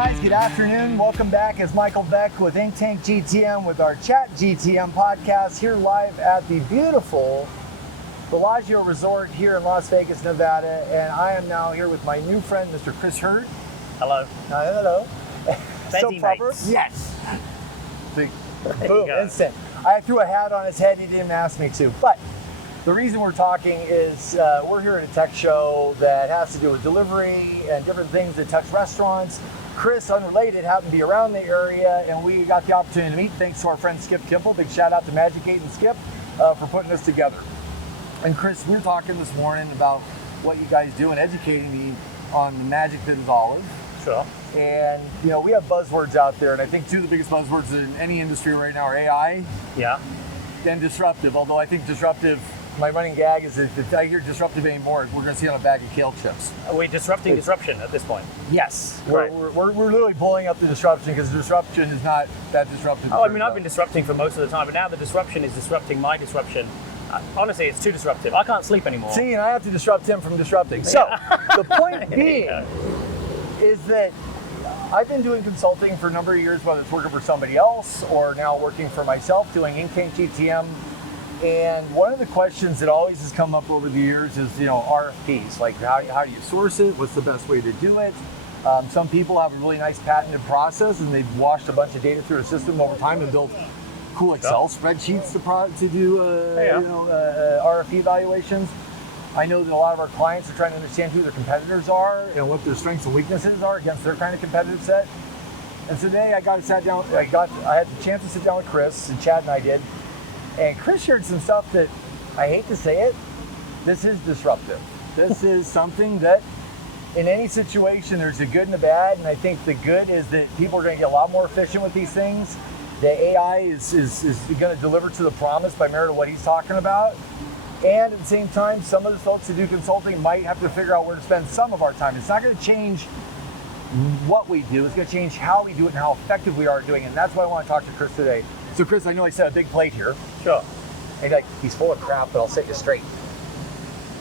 guys, good afternoon. Welcome back. It's Michael Beck with Chat GTM with our Chat GTM podcast here live at the beautiful Bellagio Resort here in Las Vegas, Nevada. And I am now here with my new friend, Mr. Chris Hurd. Hello. Hello. So proper? Yes. Boom, instant. I threw a hat on his head. He didn't ask me to. But the reason we're talking is we're here at a tech show that has to do with delivery and different things that touch restaurants. Chris, unrelated, happened to be around the area, and we got the opportunity to meet thanks to our friend Skip Kimple. Big shout out to Magic 8 and Skip for putting this together. And Chris, we were talking this morning about what you guys do and educating me on the magic that is Olive. Sure. And, you know, we have buzzwords out there, and I think two of the biggest buzzwords in any industry right now are AI and disruptive, although I think disruptive, my running gag is that if I hear disruptive anymore, we're going to see it on a bag of kale chips. Are we disrupting disruption at this point? Yes. Right. We're literally pulling up the disruption because disruption is not that disruptive. Oh, I mean, I've been disrupting for most of the time, but now the disruption is disrupting my disruption. Honestly, it's too disruptive. I can't sleep anymore. See, and I have to disrupt him from disrupting. So, the point being is that I've been doing consulting for a number of years, whether it's working for somebody else or now working for myself, doing Chat GTM. And one of the questions that always has come up over the years is, you know, RFPs, like how do you source it? What's the best way to do it? Some people have a really nice patented process and they've washed a bunch of data through a system over time and built cool Excel spreadsheets to do RFP evaluations. I know that a lot of our clients are trying to understand who their competitors are and what their strengths and weaknesses are against their kind of competitive set. And today I had the chance to sit down with Chris, and Chad and I did. And Chris shared some stuff that, I hate to say it, this is disruptive. This is something that in any situation there's a good and a bad, and I think the good is that people are going to get a lot more efficient with these things. The AI is going to deliver to the promise by merit of what he's talking about. And at the same time, some of the folks that do consulting might have to figure out where to spend some of our time. It's not going to change what we do, it's going to change how we do it and how effective we are doing it. And that's why I want to talk to Chris today. So Chris, I know I set a big plate here. Sure. And he's full of crap, but I'll set you straight.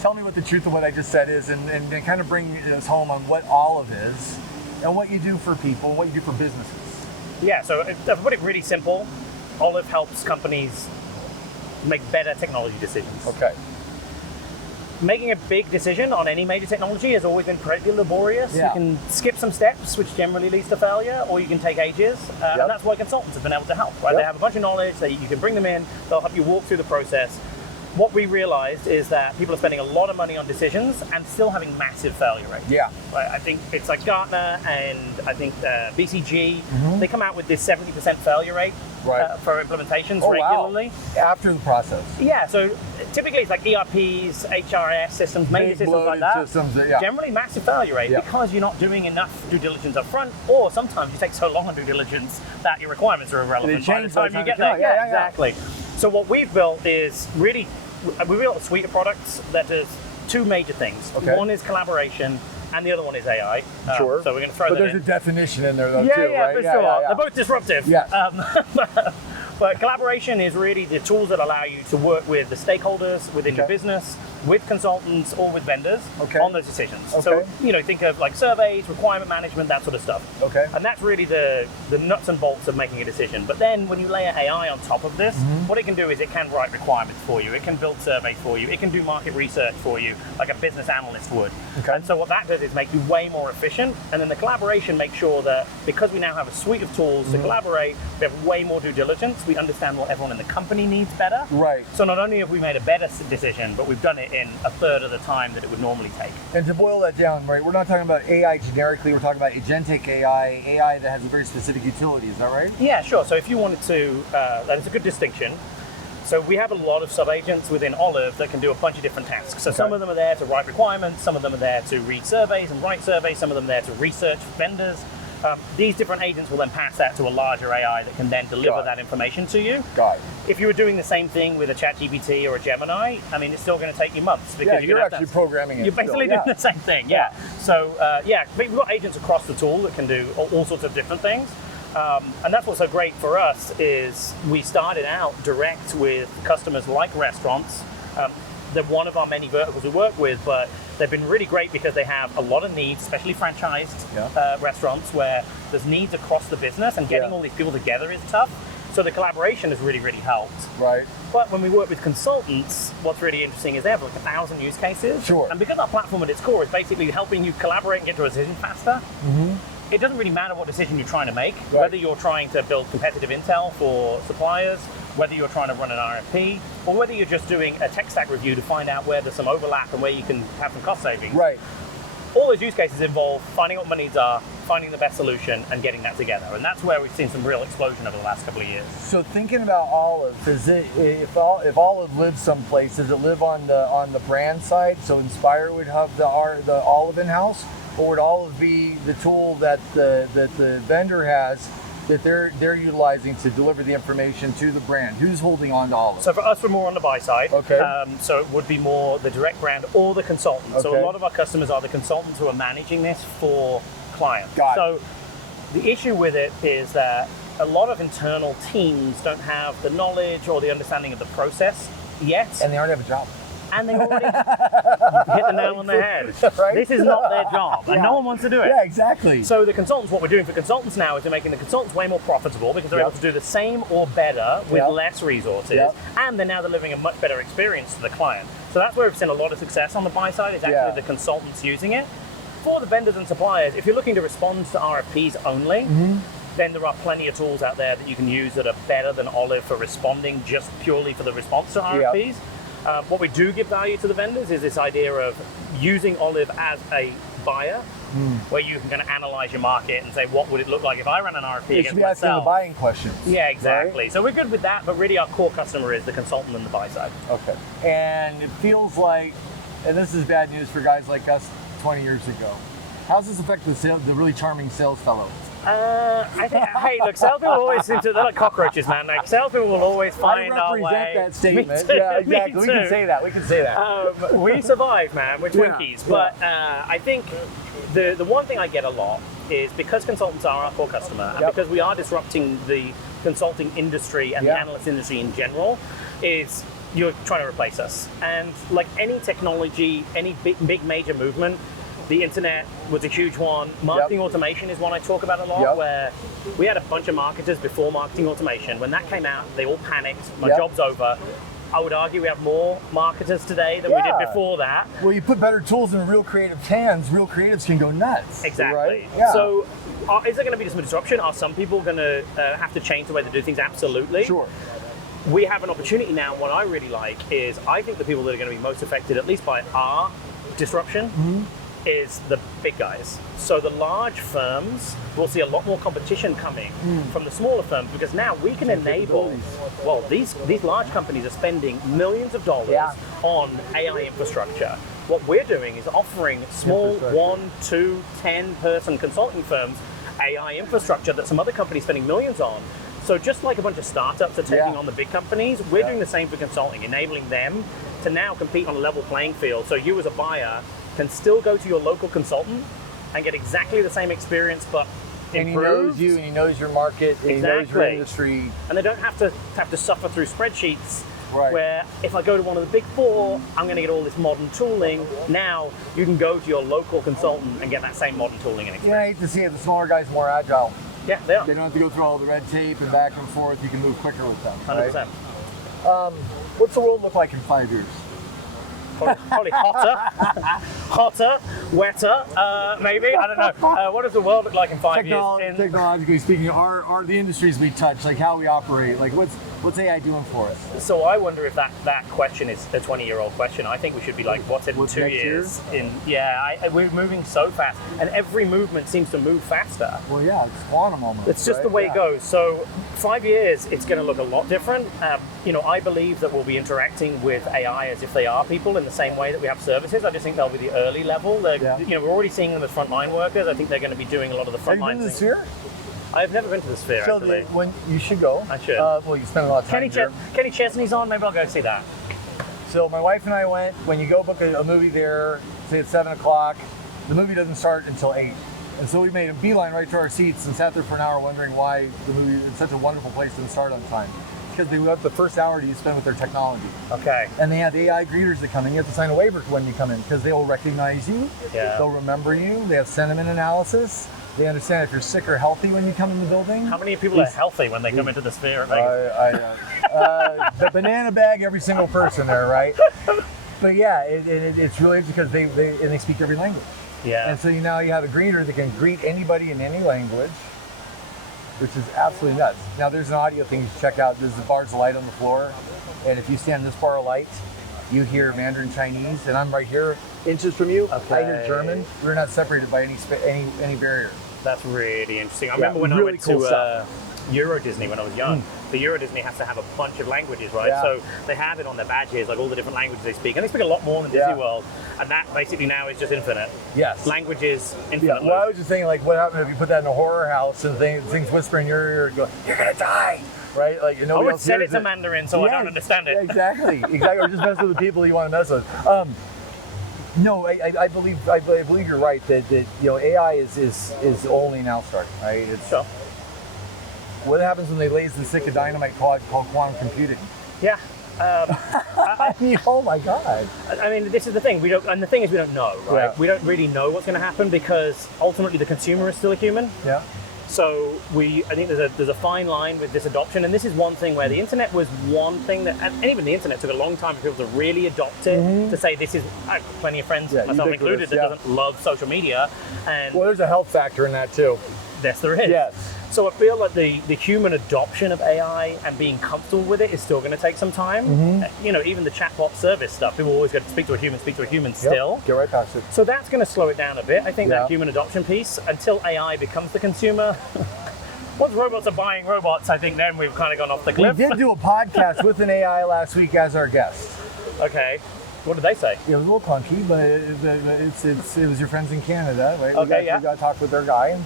Tell me what the truth of what I just said is and kind of bring us home on what Olive is and what you do for people and what you do for businesses. Yeah, so to put it really simple, Olive helps companies make better technology decisions. Okay. Making a big decision on any major technology has always been pretty laborious. Yeah. You can skip some steps, which generally leads to failure, or you can take ages, and that's why consultants have been able to help, right? They have a bunch of knowledge, you can bring them in, they'll help you walk through the process. What we realized is that people are spending a lot of money on decisions and still having massive failure rates. Yeah. Right? I think it's like Gartner and I think BCG, they come out with this 70% failure rate for implementations regularly. Wow. After the process. Yeah, so typically it's like ERPs, HRS systems, major systems like that. Systems, Generally massive failure rate because you're not doing enough due diligence up front, or sometimes you take so long on due diligence that your requirements are irrelevant by the time you get there. Yeah, exactly. So what we've built is we built a suite of products that does two major things. Okay. One is collaboration, and the other one is AI. Sure. So we're going to throw that in. But there's a definition in there, though, too, right? For sure. They're both disruptive. Yeah. But collaboration is really the tools that allow you to work with the stakeholders within your business, with consultants or with vendors on those decisions. Okay. So, think of like surveys, requirement management, that sort of stuff. Okay. And that's really the nuts and bolts of making a decision. But then when you layer AI on top of this, what it can do is it can write requirements for you. It can build surveys for you. It can do market research for you, like a business analyst would. Okay. And so what that does is make you way more efficient. And then the collaboration makes sure that because we now have a suite of tools to collaborate, we have way more due diligence. We understand what everyone in the company needs better. Right. So not only have we made a better decision, but we've done it in a third of the time that it would normally take. And to boil that down, right, we're not talking about AI generically, we're talking about agentic AI that has a very specific utility, is that right? Yeah, sure. So if you wanted to, that is a good distinction. So we have a lot of sub-agents within Olive that can do a bunch of different tasks. So some of them are there to write requirements, some of them are there to read surveys and write surveys, some of them are there to research vendors. These different agents will then pass that to a larger AI that can then deliver that information to you. Got it. If you were doing the same thing with a Chat GPT or a Gemini, I mean, it's still going to take you months. Because you're actually programming it. You're basically doing the same thing, So, we've got agents across the tool that can do all sorts of different things. And that's what's so great for us is we started out direct with customers like restaurants. They're one of our many verticals we work with, but They've been really great because they have a lot of needs, especially franchised restaurants, where there's needs across the business, and getting all these people together is tough. So the collaboration has really, really helped. Right. But when we work with consultants, what's really interesting is they have like 1,000 use cases. Sure. And because our platform at its core is basically helping you collaborate and get to a decision faster, it doesn't really matter what decision you're trying to make, whether you're trying to build competitive intel for suppliers, whether you're trying to run an RFP, or whether you're just doing a tech stack review to find out where there's some overlap and where you can have some cost savings. Right. All those use cases involve finding out what my needs are, finding the best solution, and getting that together. And that's where we've seen some real explosion over the last couple of years. So thinking about Olive, if Olive lives someplace, does it live on the brand side? So Inspire would have the Olive in-house, or would Olive be the tool that the vendor has that they're utilizing to deliver the information to the brand? Who's holding on to Olive? So for us, we're more on the buy side. Okay. So it would be more the direct brand or the consultant. Okay. So a lot of our customers are the consultants who are managing this for clients. Got it. So the issue with it is that a lot of internal teams don't have the knowledge or the understanding of the process yet. And they already have a job. And they already hit the nail on the head. Right? This is not their job, and no one wants to do it. Yeah, exactly. So the consultants, what we're doing for consultants now is we're making the consultants way more profitable because they're able to do the same or better with less resources, and they're now delivering a much better experience to the client. So that's where we've seen a lot of success on the buy side, is actually the consultants using it. For the vendors and suppliers, if you're looking to respond to RFPs only, then there are plenty of tools out there that you can use that are better than Olive for responding just purely for the response to RFPs. What we do give value to the vendors is this idea of using Olive as a buyer, where you can kind of analyze your market and say, what would it look like if I ran an RFP You against should be asking the myself? buying questions. Yeah, exactly. Right? So we're good with that, but really our core customer is the consultant and the buy side. Okay. And it feels like, and this is bad news for guys like us 20 years ago. How does this affect the really charming sales fellow? I think, hey, look, salespeople always seem to, they're like cockroaches, man. Like, salespeople will always find our way. I represent that statement. Me too, Yeah, exactly. me We too. can say that. We can say that. We survive, man. We're Twinkies. But I think the one thing I get a lot is because consultants are our core customer, and because we are disrupting the consulting industry and the analyst industry in general, is you're trying to replace us. And like any technology, any big major movement, the internet was a huge one. Marketing automation is one I talk about a lot, where we had a bunch of marketers before marketing automation. When that came out, they all panicked. My job's over. I would argue we have more marketers today than we did before that. Well, you put better tools in real creatives' hands, real creatives can go nuts. Exactly. Right? Yeah. So is there going to be some disruption? Are some people going to have to change the way they do things? Absolutely. Sure. We have an opportunity now. What I really like is I think the people that are going to be most affected, at least by our disruption, is the big guys. So the large firms will see a lot more competition coming from the smaller firms, because now we can enable, well, these large companies are spending millions of dollars on AI infrastructure. What we're doing is offering small 1, 2, 10 person consulting firms AI infrastructure that some other companies spending millions on. So just like a bunch of startups are taking on the big companies, we're doing the same for consulting, enabling them to now compete on a level playing field. So you as a buyer can still go to your local consultant and get exactly the same experience, but and he knows you, and he knows your market, and he knows your industry. And they don't have to suffer through spreadsheets, where if I go to one of the big four, I'm going to get all this modern tooling. Now you can go to your local consultant and get that same modern tooling and experience. Yeah, I hate to see it. The smaller guys are more agile. Yeah, they are. They don't have to go through all the red tape and back and forth. You can move quicker with them. 100%. Right? What's the world look like in 5 years? Probably hotter, wetter, maybe. I don't know. What does the world look like in 5 years? Technologically speaking, are the industries we touch, like how we operate, like what's AI doing for us? So I wonder if that question is a 20-year-old question. I think we should be like, what's in 2 years? We're moving so fast, and every movement seems to move faster. Well, yeah, it's quantum almost. It's just the way it goes. So 5 years, it's going to look a lot different. I believe that we'll be interacting with AI as if they are people in the same way that we have services. I just think they'll be the early level. We're already seeing them as frontline workers. I think they're going to be doing a lot of the frontline things. Have you been to the Sphere? I've never been to the Sphere, actually. When you should go. I should. Well, you spend a lot of time here. Kenny Chesney's on. Maybe I'll go see that. So my wife and I went. When you go book a movie there, say at 7 o'clock, the movie doesn't start until 8. And so we made a beeline right to our seats and sat there for an hour wondering why the movie, it's such a wonderful place, didn't start on time. because they want the first hour you spend with their technology. Okay. And they have AI greeters that come in. You have to sign a waiver when you come in because they will recognize you. Yeah. They'll remember you. They have sentiment analysis. They understand if you're sick or healthy when you come in the building. How many people are healthy when they come into the sphere at Vegas? The banana bag, every single person there, right? But yeah, it's really because they speak every language. Yeah. And so now you have a greeter that can greet anybody in any language, which is absolutely nuts. Now there's an audio thing you should check out. There's the bars of light on the floor, and if you stand this bar of light, you hear Mandarin Chinese, and I'm right here, inches from you. Okay. I hear German. We're not separated by any barrier. That's really interesting. I remember when I went to Euro Disney when I was young. The Euro Disney has to have a bunch of languages, right? Yeah. So they have it on their badges, like all the different languages they speak. And they speak a lot more than Disney World. And that basically now is just infinite. Yes. Languages, infinite. Yeah. Well, I was just thinking, like, what happens if you put that in a horror house and things whisper in your ear and go, "You're gonna die," right? Like, I would set it to Mandarin so I don't understand it. Yeah, exactly. Or just mess with the people you want to mess with. No, I believe you're right that AI is only now starting, right? Sure. What happens when they lace the stick of dynamite called quantum computing? Yeah. I mean, oh my God. I mean, this is the thing. We don't know, right? Yeah. We don't really know what's going to happen because ultimately the consumer is still a human. Yeah. So I think there's a fine line with this adoption, and this is one thing where the internet was one thing that, and even the internet took a long time for people to really adopt it. To say this is, I have plenty of friends, myself included, that doesn't love social media, and well, there's a health factor in that too. Yes, there is. Yes. So I feel like the human adoption of AI and being comfortable with it is still going to take some time. Even the chatbot service stuff, people always go to speak to a human still. Get right past it. So that's going to slow it down a bit. I think that human adoption piece, until AI becomes the consumer. Once robots are buying robots, I think then we've kind of gone off the cliff. We did do a podcast with an AI last week as our guest. Okay. What did they say? It was a little clunky, but it was your friends in Canada, right? Okay, we got to talk with their guy. And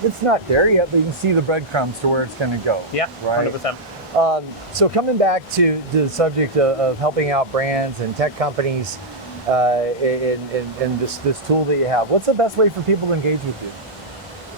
it's not there yet, but you can see the breadcrumbs to where it's going to go. Yeah, right? 100%. So coming back to the subject of helping out brands and tech companies in this tool that you have, what's the best way for people to engage with you?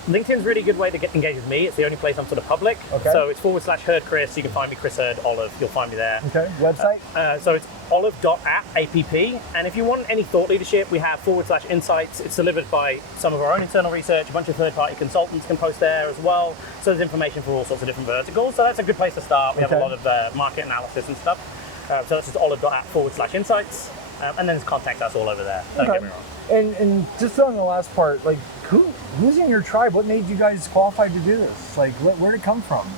LinkedIn's a really good way to get engaged with me. It's the only place I'm sort of public. Okay. So it's /Herd Chris. You can find me Chris Herd Olive. You'll find me there. Okay. Website? So it's olive.app, A-P-P. And if you want any thought leadership, we have /insights. It's delivered by some of our own internal research. A bunch of third-party consultants can post there as well. So there's information for all sorts of different verticals. So that's a good place to start. We have a lot of market analysis and stuff. So that's just olive.app /insights. And then there's contact us all over there. Don't get me wrong. And just on the last part, like who's in your tribe? What made you guys qualified to do this? Like, where did it come from?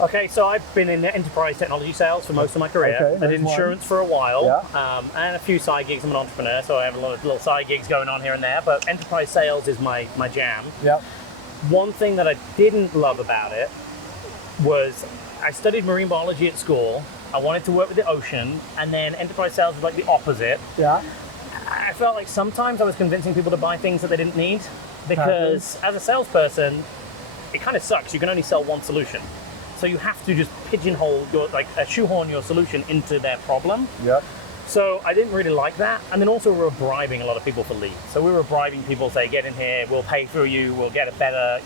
Okay, so I've been in enterprise technology sales for most of my career. Okay, I did insurance for a while, and a few side gigs. I'm an entrepreneur, so I have a lot of little side gigs going on here and there, but enterprise sales is my jam. Yep. One thing that I didn't love about it was I studied marine biology at school. I wanted to work with the ocean, and then enterprise sales was like the opposite. Yeah. I felt like sometimes I was convincing people to buy things that they didn't need, because as a salesperson, it kind of sucks. You can only sell one solution. So you have to just pigeonhole shoehorn your solution into their problem. Yep. So I didn't really like that. And then also we were bribing a lot of people for leads. So we were bribing people, say, get in here, we'll pay through you, we'll get a better,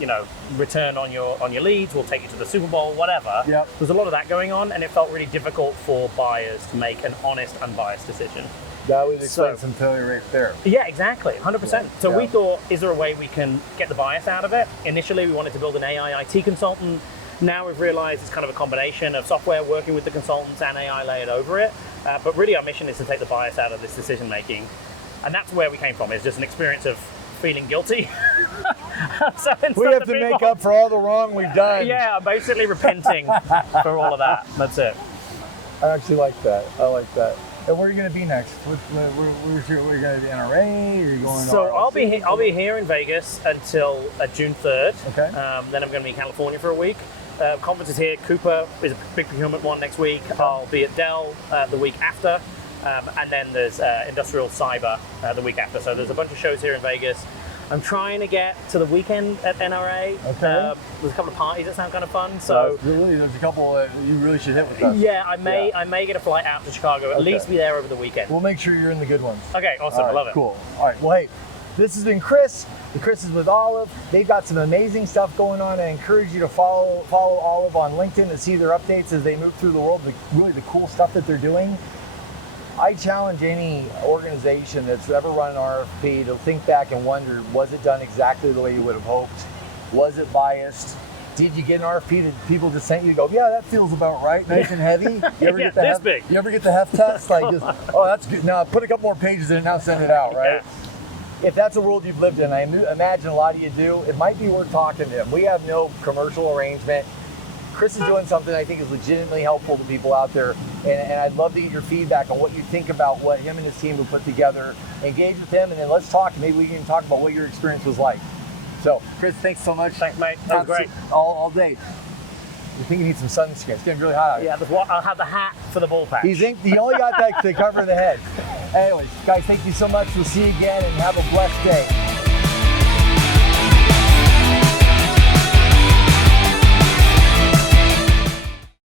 return on your leads, we'll take you to the Super Bowl, whatever. Yep. There's a lot of that going on, and it felt really difficult for buyers to make an honest, unbiased decision. That would explain some failure rate there. Yeah, exactly, 100%. So we thought, is there a way we can get the bias out of it? Initially, we wanted to build an AI IT consultant. Now we've realized it's kind of a combination of software working with the consultants and AI layered over it. But really our mission is to take the bias out of this decision making. And that's where we came from. It's just an experience of feeling guilty. We have to make up for all the wrong we've done. Yeah, basically repenting for all of that. That's it. I actually like that. I like that. And where are you going to be next? Where are you going to be? NRA? Are you going? So I'll be here in Vegas until June 3rd. Okay. Then I'm going to be in California for a week. Conference is here. Cooper is a big procurement one next week. Okay. I'll be at Dell the week after. And then there's Industrial Cyber the week after. So there's a bunch of shows here in Vegas. I'm trying to get to the weekend at NRA. Okay. There's a couple of parties that sound kind of fun. So there's a couple you really should hit with us. Yeah, I may get a flight out to Chicago. At least be there over the weekend. We'll make sure you're in the good ones. Okay, awesome. I love it. Cool. All right. Well, hey, this has been Chris. Chris is with Olive. They've got some amazing stuff going on. I encourage you to follow Olive on LinkedIn to see their updates as they move through the world, really the cool stuff that they're doing. I challenge any organization that's ever run an RFP to think back and wonder, was it done exactly the way you would have hoped? Was it biased? Did you get an RFP that people just sent you to go, yeah, that feels about right, nice and heavy? You ever get the this heft, big. You ever get the heft test? Like, just, oh, that's good. Now put a couple more pages in it, now send it out, right? Yeah. If that's a world you've lived in, I imagine a lot of you do, it might be worth talking to him. We have no commercial arrangement. Chris is doing something I think is legitimately helpful to people out there, and I'd love to get your feedback on what you think about what him and his team have put together. Engage with him, and then let's talk. Maybe we can talk about what your experience was like. So, Chris, thanks so much. Thanks, mate. That was great. All day. You think you need some sunscreen? It's getting really hot out here. Yeah, I'll have the hat for the ball patch. He only got that to cover the head. Anyways, guys, thank you so much. We'll see you again, and have a blessed day.